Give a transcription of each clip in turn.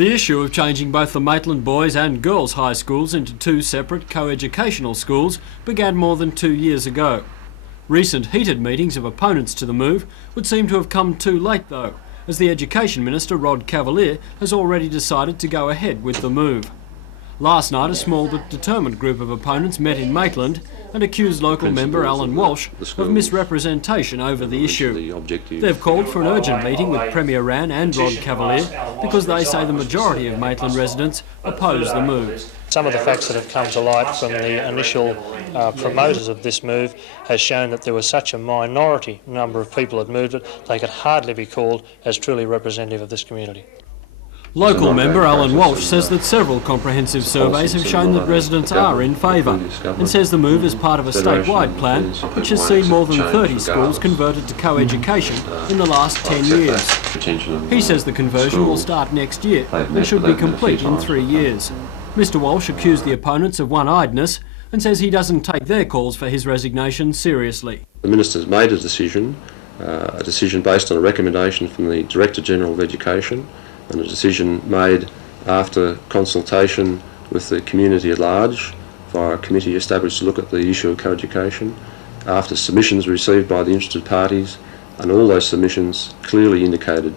The issue of changing both the Maitland boys and girls high schools into two separate co-educational schools began more than 2 years ago. Recent heated meetings of opponents to the move would seem to have come too late though, as the Education Minister Rod Cavalier has already decided to go ahead with the move. Last night a small but determined group of opponents met in Maitland and accused local member Alan Walsh of misrepresentation over the issue. They've called for an urgent meeting with Premier Rann and Rod Cavalier because they say the majority of Maitland residents oppose the move. Some of the facts that have come to light from the initial promoters of this move has shown that there was such a minority number of people that moved it, they could hardly be called as truly representative of this community. Local member Alan Walsh says that several comprehensive surveys have shown that residents are in favour and says the move is part of a statewide plan which has seen more than 30 schools converted to co-education in the last 10 years. He says the conversion will start next year and should be complete in 3 years. Mr Walsh accused the opponents of one-eyedness and says he doesn't take their calls for his resignation seriously. The Minister's made a decision based on a recommendation from the Director-General of Education, and a decision made after consultation with the community at large via a committee established to look at the issue of co-education, after submissions received by the interested parties, and all those submissions clearly indicated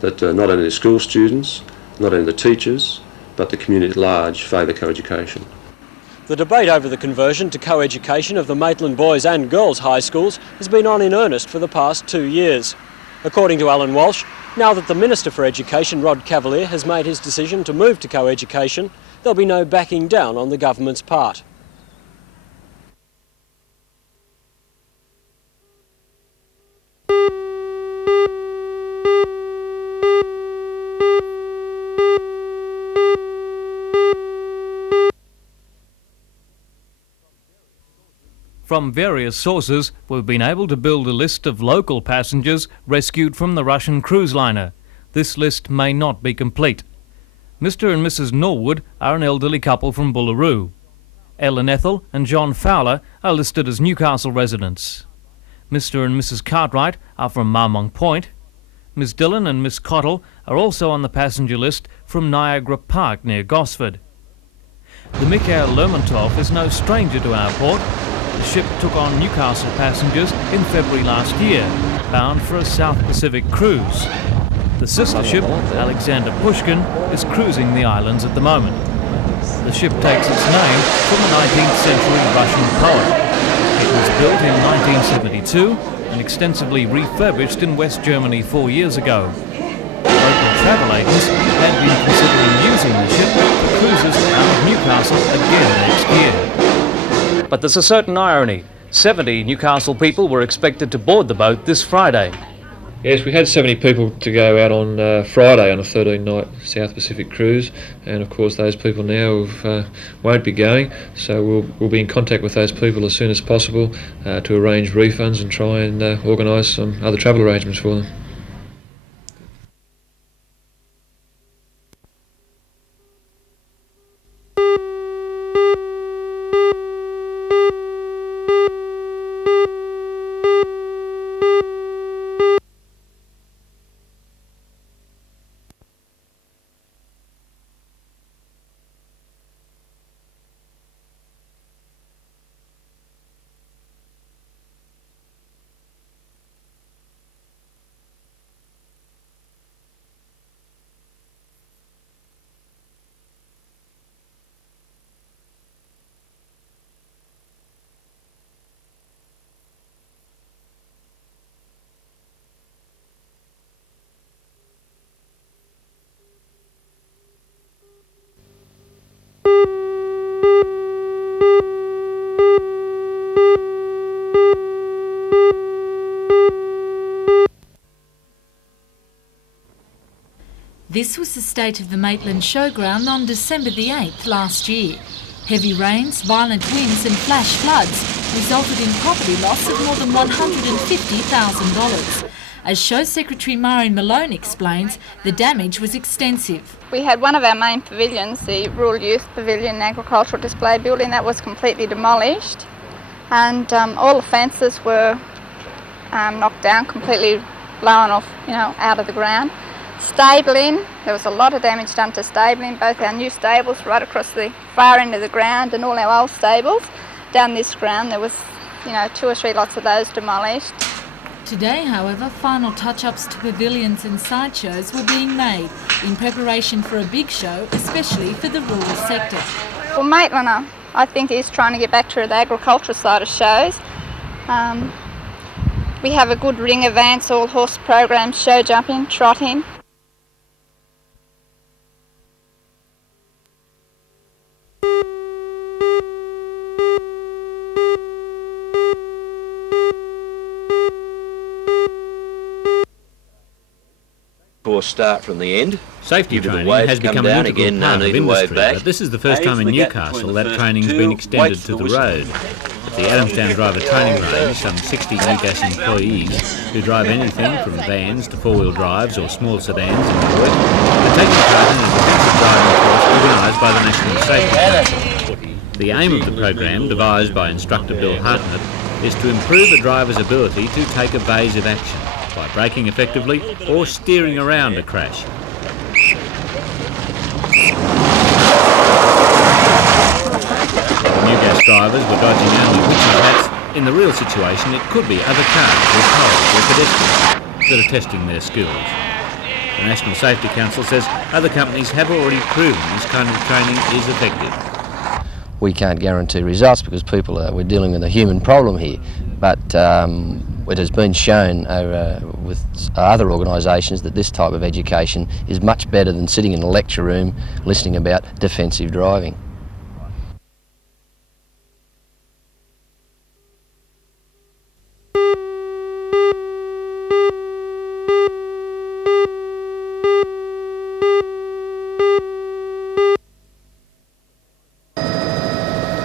that not only the school students, not only the teachers, but the community at large favour co-education. The debate over the conversion to co-education of the Maitland boys and girls high schools has been on in earnest for the past 2 years. According to Alan Walsh, now that the Minister for Education, Rod Cavalier, has made his decision to move to co-education, there'll be no backing down on the government's part. From various sources, we've been able to build a list of local passengers rescued from the Russian cruise liner. This list may not be complete. Mr and Mrs Norwood are an elderly couple from Bullaroo. Ellen Ethel and John Fowler are listed as Newcastle residents. Mr and Mrs Cartwright are from Marmong Point. Ms Dillon and Miss Cottle are also on the passenger list from Niagara Park near Gosford. The Mikhail Lermontov is no stranger to our port. The ship took on Newcastle passengers in February last year, bound for a South Pacific cruise. The sister ship, Alexander Pushkin, is cruising the islands at the moment. The ship takes its name from a 19th century Russian poet. It was built in 1972 and extensively refurbished in West Germany 4 years ago. Local travel agents had been considering using the ship for cruises out of Newcastle again next year. But there's a certain irony. 70 Newcastle people were expected to board the boat this Friday. Yes, we had 70 people to go out on Friday on a 13-night South Pacific cruise, and of course those people now won't be going, so we'll be in contact with those people as soon as possible to arrange refunds and try and organise some other travel arrangements for them. This was the state of the Maitland Showground on December the 8th last year. Heavy rains, violent winds and flash floods resulted in property loss of more than $150,000. As Show Secretary Maureen Malone explains, the damage was extensive. We had one of our main pavilions, the Rural Youth Pavilion Agricultural Display Building, that was completely demolished, and all the fences were knocked down, completely blown off, out of the ground. Stabling, there was a lot of damage done to stabling, both our new stables right across the far end of the ground and all our old stables. Down this ground there was, 2 or 3 lots of those demolished. Today, however, final touch-ups to pavilions and sideshows were being made in preparation for a big show, especially for the rural sector. Well, Maitland, I think, is trying to get back to the agricultural side of shows. We have a good ring advance, all horse programs, show jumping, trotting. Start from the end. Safety training has become an integral part of industry, but this is the first time in Newcastle that training's been extended to the road. The Adamstown Driver Training Range, some 60 Newgas employees who drive anything from vans to four-wheel drives or small sedans in the work, are taking part in an intensive driving course organised by the National Safety Council. The aim of the program, devised by instructor Bill Hartnett, is to improve a driver's ability to take evasive action by braking effectively or steering around a crash. The Newgas drivers were dodging only witches' hats. In the real situation, it could be other cars or poles or pedestrians that are testing their skills. The National Safety Council says other companies have already proven this kind of training is effective. We can't guarantee results because we're dealing with a human problem here, but it has been shown with other organisations that this type of education is much better than sitting in a lecture room listening about defensive driving.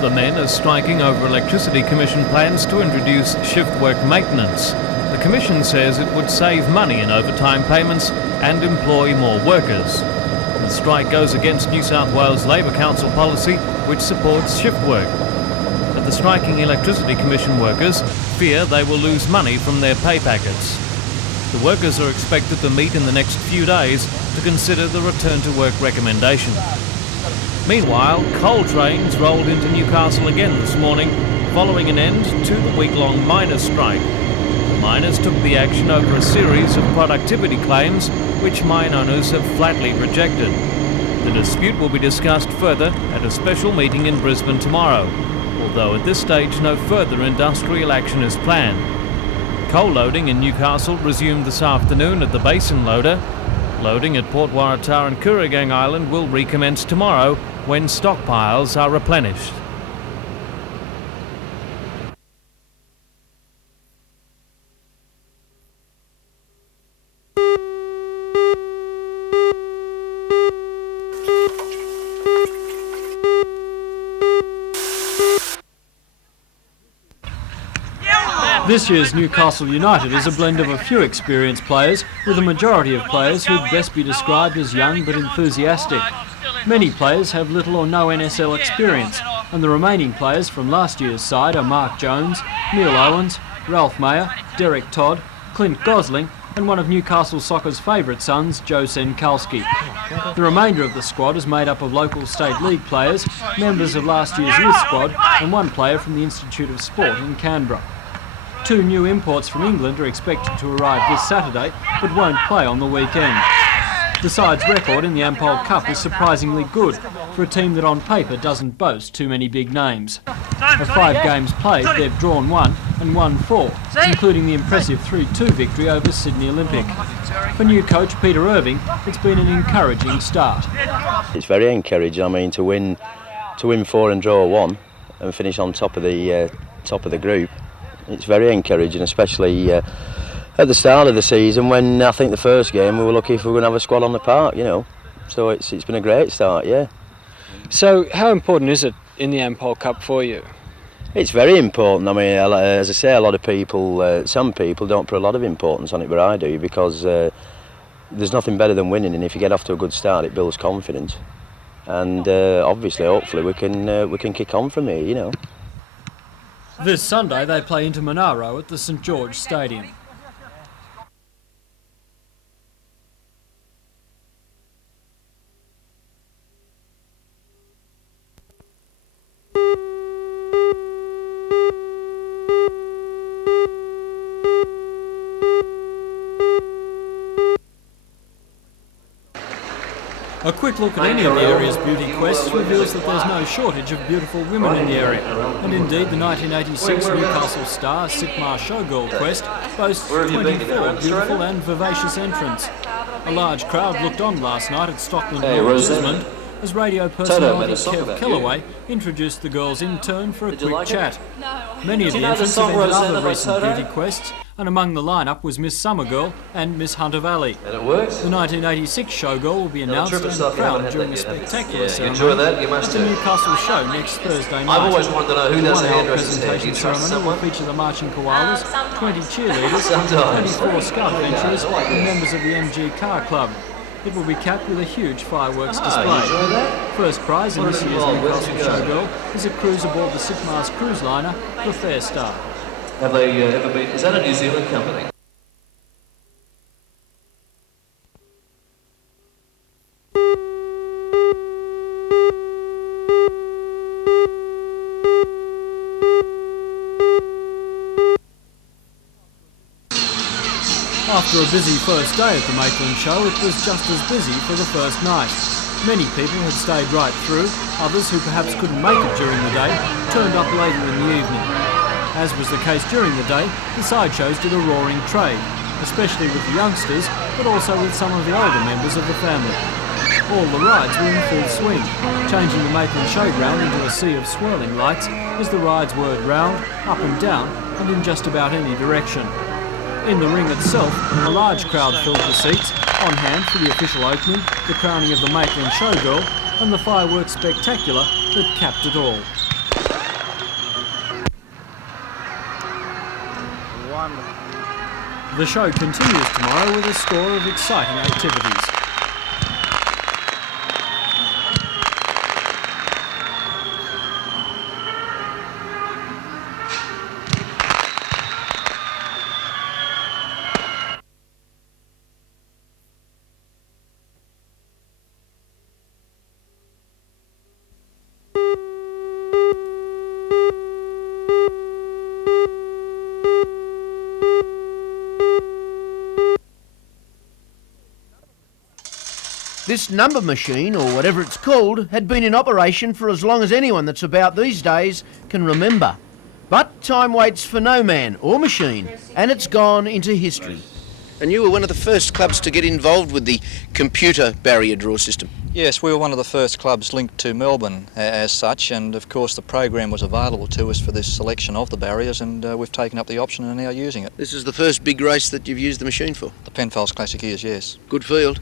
The men are striking over Electricity Commission plans to introduce shift work maintenance. The Commission says it would save money in overtime payments and employ more workers. The strike goes against New South Wales Labor Council policy, which supports shift work. But the striking Electricity Commission workers fear they will lose money from their pay packets. The workers are expected to meet in the next few days to consider the return to work recommendation. Meanwhile, coal trains rolled into Newcastle again this morning, following an end to the week-long miners' strike. The miners took the action over a series of productivity claims, which mine owners have flatly rejected. The dispute will be discussed further at a special meeting in Brisbane tomorrow, although at this stage no further industrial action is planned. Coal loading in Newcastle resumed this afternoon at the Basin Loader. Loading at Port Waratah and Kooragang Island will recommence tomorrow when stockpiles are replenished. This year's Newcastle United is a blend of a few experienced players with a majority of players who'd best be described as young but enthusiastic. Many players have little or no NSL experience, and the remaining players from last year's side are Mark Jones, Neil Owens, Ralph Mayer, Derek Todd, Clint Gosling and one of Newcastle Soccer's favourite sons, Joe Senkalski. The remainder of the squad is made up of local state league players, members of last year's youth squad and one player from the Institute of Sport in Canberra. 2 new imports from England are expected to arrive this Saturday but won't play on the weekend. The side's record in the Ampol Cup is surprisingly good for a team that on paper doesn't boast too many big names. Of 5 games played, they've drawn 1 and won 4, including the impressive 3-2 victory over Sydney Olympic. For new coach Peter Irving, it's been an encouraging start. It's very encouraging. I mean, to win 4 and draw 1 and finish on top of the group, it's very encouraging, especially at the start of the season when I think the first game we were lucky if we were going to have a squad on the park, you know. So it's been a great start, yeah. So how important is it in the Ampol Cup for you? It's very important. I mean, as I say, a lot of people, some people don't put a lot of importance on it, but I do, because there's nothing better than winning, and if you get off to a good start it builds confidence. And obviously, hopefully we can kick on from here, you know. This Sunday they play into Monaro at the St George Stadium. A quick look at any of the area's beauty quests reveals that there's no shortage of beautiful women in the area. And indeed, the 1986 Newcastle Star Sitmar Showgirl quest boasts 24 beautiful and vivacious entrants. A large crowd looked on last night at Stockland Desmond as radio personality Kev Kellaway introduced the girls in turn for a quick chat. Many of the entrants have entered other recent beauty quests, and among the lineup was Miss Summergirl and Miss Hunter Valley. And it works. The 1986 showgirl will be announced and crowned during a spectacular ceremony at the Newcastle show next Thursday night. I've always wanted to know who does the hairdresser's hair. The presentation ceremony will feature the marching koalas, 20 cheerleaders, 24 scout adventurers and members of the MG Car Club. It will be capped with a huge fireworks display. First prize in this year's Newcastle Showgirl is a cruise aboard the Sitmar's cruise liner, the Fair Star. Have they ever been? Is that a New Zealand company? After a busy first day at the Maitland show, it was just as busy for the first night. Many people had stayed right through, others who perhaps couldn't make it during the day turned up later in the evening. As was the case during the day, the sideshows did a roaring trade, especially with the youngsters, but also with some of the older members of the family. All the rides were in full swing, changing the Maitland Showground into a sea of swirling lights as the rides whirred round, up and down, and in just about any direction. In the ring itself, a large crowd filled the seats, on hand for the official opening, the crowning of the Maitland Showgirl, and the fireworks spectacular that capped it all. The show continues tomorrow with a score of exciting activities. This number machine, or whatever it's called, had been in operation for as long as anyone that's about these days can remember. But time waits for no man or machine, and it's gone into history. And you were one of the first clubs to get involved with the computer barrier draw system. Yes, we were one of the first clubs linked to Melbourne as such, and of course the program was available to us for this selection of the barriers, and we've taken up the option and are now using it. This is the first big race that you've used the machine for? The Penfolds Classic is, yes. Good field?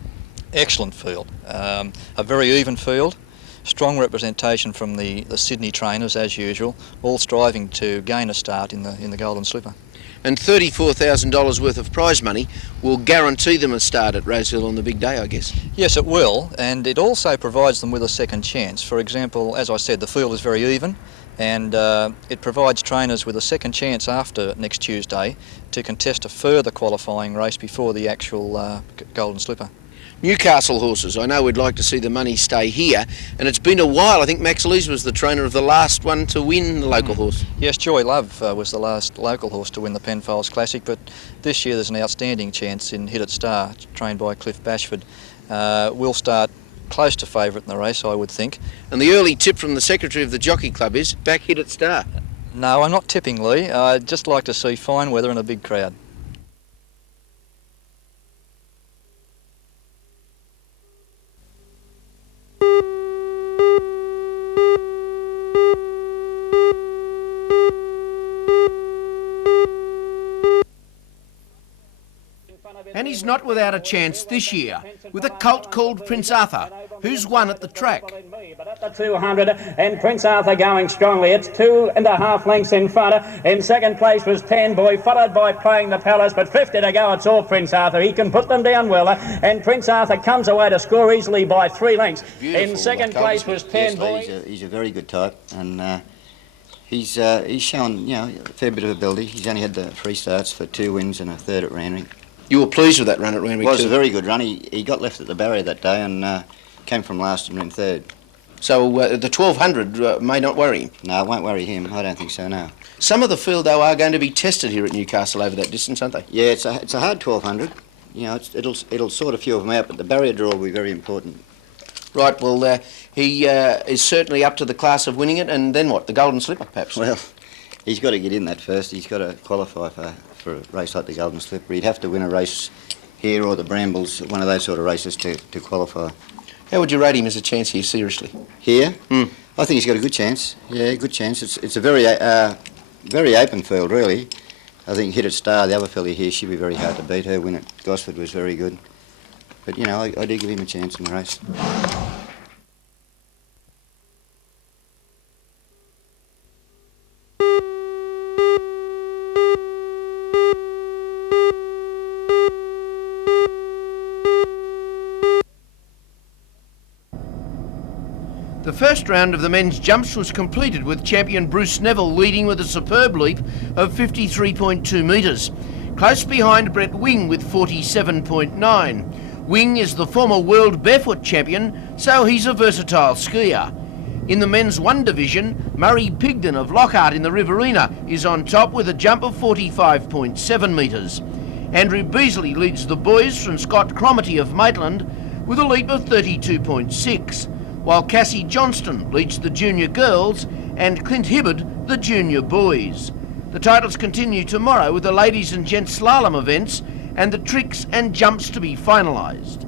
Excellent field. A very even field. Strong representation from the Sydney trainers, as usual, all striving to gain a start in the Golden Slipper. And $34,000 worth of prize money will guarantee them a start at Rosehill on the big day, I guess. Yes, it will, and it also provides them with a second chance. For example, as I said, the field is very even, and it provides trainers with a second chance after next Tuesday to contest a further qualifying race before the actual Golden Slipper. Newcastle horses, I know we'd like to see the money stay here, and it's been a while. I think Max Lees was the trainer of the last one to win the local horse. Yes, Joy Love was the last local horse to win the Penfolds Classic, but this year there's an outstanding chance in Hit It Star, trained by Cliff Bashford. We'll start close to favourite in the race, I would think. And the early tip from the secretary of the Jockey Club is back Hit It Star. No, I'm not tipping, Lee. I'd just like to see fine weather and a big crowd. And he's not without a chance this year, with a colt called Prince Arthur, who's won at the track. But at the 200, and Prince Arthur going strongly. It's 2.5 lengths in front. In second place was 10 Boy, followed by Playing the Palace, but 50 to go. It's all Prince Arthur. He can put them down well, and Prince Arthur comes away to score easily by 3 lengths. In second place was 10 Boy. He's a very good type, and he's shown a fair bit of ability. He's only had the 3 starts for 2 wins and a third at Randwick. You were pleased with that run at Randwick? It was a very good run. He got left at the barrier that day and came from last and ran third. So the 1200 may not worry him? No, it won't worry him. I don't think so, no. Some of the field, though, are going to be tested here at Newcastle over that distance, aren't they? Yeah, it's a hard 1200. You know, it'll sort a few of them out, but the barrier draw will be very important. Right, well, he is certainly up to the class of winning it, and then what? The Golden Slipper, perhaps? Well, he's got to get in that first. He's got to qualify for a race like the Golden Slipper. He'd have to win a race here or the Brambles, one of those sort of races to qualify. How would you rate him as a chance here, seriously? Here? I think he's got a good chance. Yeah, good chance. It's a very open field, really. I think Hit It Star, the other filly here, she'd be very hard to beat. Her win at Gosford was very good. But, you know, I do give him a chance in the race. The first round of the men's jumps was completed with champion Bruce Neville leading with a superb leap of 53.2 metres. Close behind Brett Wing with 47.9. Wing is the former world barefoot champion, so he's a versatile skier. In the men's one division, Murray Pigden of Lockhart in the Riverina is on top with a jump of 45.7 metres. Andrew Beasley leads the boys from Scott Cromarty of Maitland with a leap of 32.6. while Cassie Johnston leads the junior girls and Clint Hibbard the junior boys. The titles continue tomorrow with the ladies and gents slalom events and the tricks and jumps to be finalised.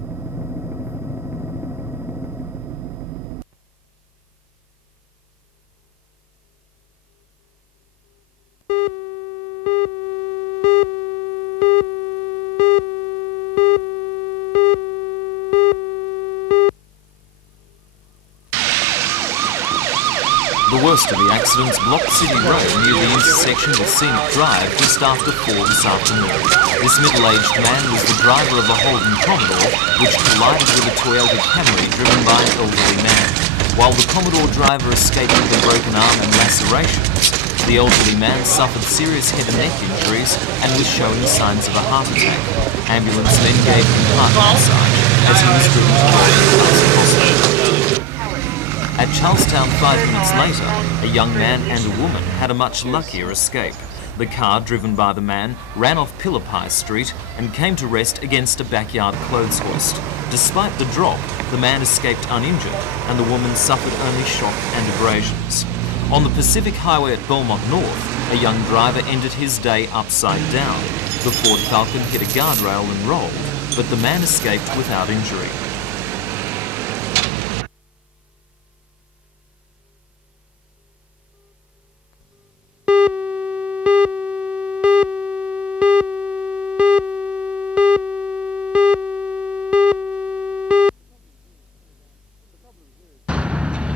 The worst of the accidents blocked City Road near the intersection with Scenic Drive just after 4 this afternoon. This middle-aged man was the driver of a Holden Commodore, which collided with a Toyota Camry driven by an elderly man. While the Commodore driver escaped with a broken arm and lacerations, the elderly man suffered serious head and neck injuries and was showing signs of a heart attack. Ambulance then gave him heart massage as he was driven to the hospital. At Charlestown 5 minutes later, a young man and a woman had a much luckier escape. The car, driven by the man, ran off Pillipie Street and came to rest against a backyard clothes hoist. Despite the drop, the man escaped uninjured and the woman suffered only shock and abrasions. On the Pacific Highway at Belmont North, a young driver ended his day upside down. The Ford Falcon hit a guardrail and rolled, but the man escaped without injury.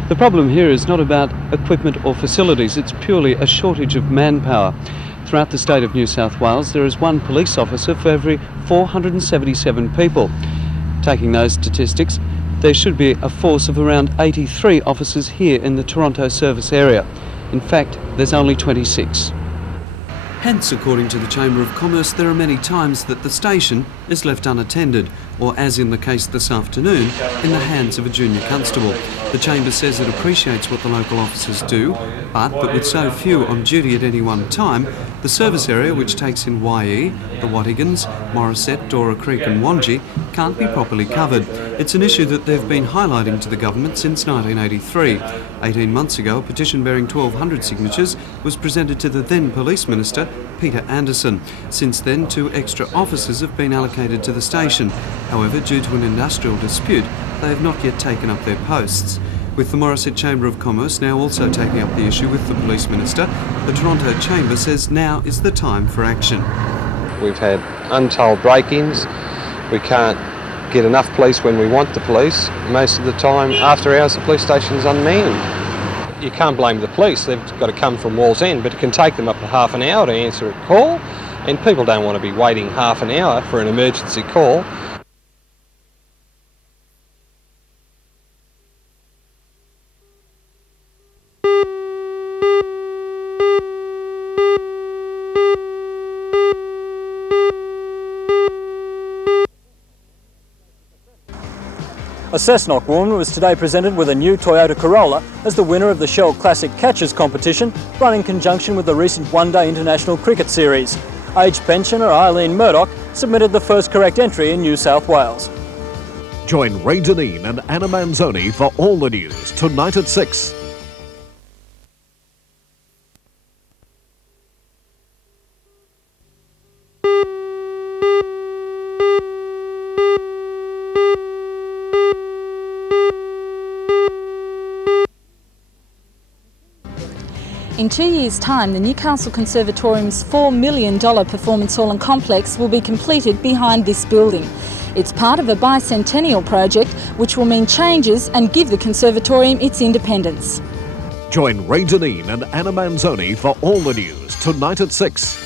The problem here is not about equipment or facilities, it's purely a shortage of manpower. Throughout the state of New South Wales, there is one police officer for every 477 people. Taking those statistics, there should be a force of around 83 officers here in the Toronto service area. In fact, there's only 26. Hence, according to the Chamber of Commerce, there are many times that the station is left unattended, or as in the case this afternoon, in the hands of a junior constable. The Chamber says it appreciates what the local officers do, but that with so few on duty at any one time, the service area, which takes in YE, the Wattigans, Morisset, Dora Creek and Wangi, can't be properly covered. It's an issue that they've been highlighting to the government since 1983. 18 months ago, a petition bearing 1,200 signatures was presented to the then Police Minister, Peter Anderson. Since then, 2 extra officers have been allocated to the station. However, due to an industrial dispute, they have not yet taken up their posts. With the Morisset Chamber of Commerce now also taking up the issue with the Police Minister, the Toronto Chamber says now is the time for action. We've had untold break-ins. We can't get enough police when we want the police. Most of the time, after hours, the police station's unmanned. You can't blame the police. They've got to come from Wall's End, but it can take them up to half an hour to answer a call, and people don't want to be waiting half an hour for an emergency call. A Cessnock woman was today presented with a new Toyota Corolla as the winner of the Shell Classic Catchers competition, run in conjunction with the recent one-day international cricket series. Aged pensioner Eileen Murdoch submitted the first correct entry in New South Wales. Join Ray Deneen and Anna Manzoni for all the news tonight at 6. In 2 years' time, the Newcastle Conservatorium's $4 million performance hall and complex will be completed behind this building. It's part of a bicentennial project which will mean changes and give the Conservatorium its independence. Join Ray Deneen and Anna Manzoni for all the news tonight at 6.